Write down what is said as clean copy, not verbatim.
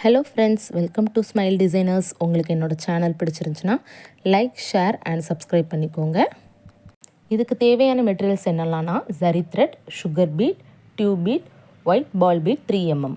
Hello friends, welcome to smile designers. உங்களுக்கு என்னோடய channel பிடிச்சிருந்துச்சுன்னா லைக், ஷேர் அண்ட் சப்ஸ்கிரைப் பண்ணிக்கோங்க. இதுக்கு தேவையான மெட்டீரியல்ஸ் என்னெல்லாம்னா zari thread, sugar bead, tube bead, white ball bead 3mm.